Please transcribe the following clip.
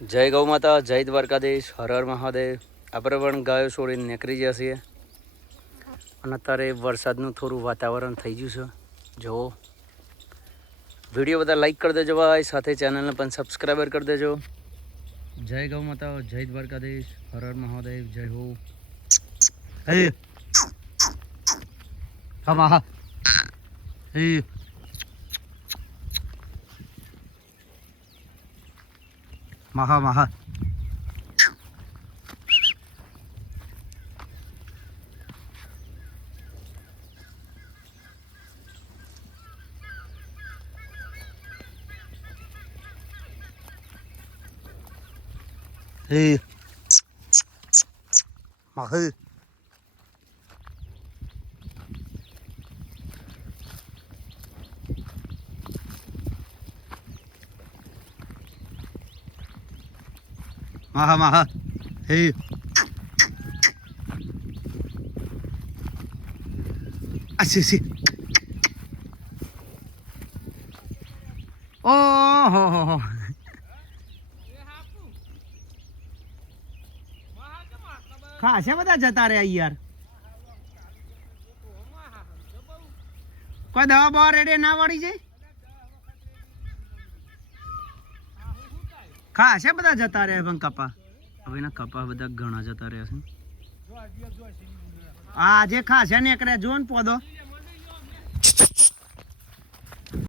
જય ગૌ માતા, જય દ્વારકાધીશ, હર હર મહાદેવ. આપણે પણ ગાયો છોડીને નીકળી ગયા છીએ અને અત્યારે વરસાદનું થોડું વાતાવરણ થઈ ગયું છે. જુઓ, વિડીયો બધા લાઈક કરી દેજો ભાઈ, સાથે ચેનલને પણ સબસ્ક્રાઈબર કરી દેજો. જય ગૌ માતા, જય દ્વારકાધીશ, હર હર મહાદેવ, જય હો. હે હા હે મહા મહા હે મહા મહા મહા હે અસી ઓહો હો ખાસે બધા જતા રહ્યા યાર. કોઈ દવા બવા રેડી ના વાળી જાય. ખાસે બધા જતા રહ્યા પણ કપા હવે ના કપા બધા ઘણા જતા રહ્યા છે. આજે ખાસે નીકળ્યા જો ને પોદો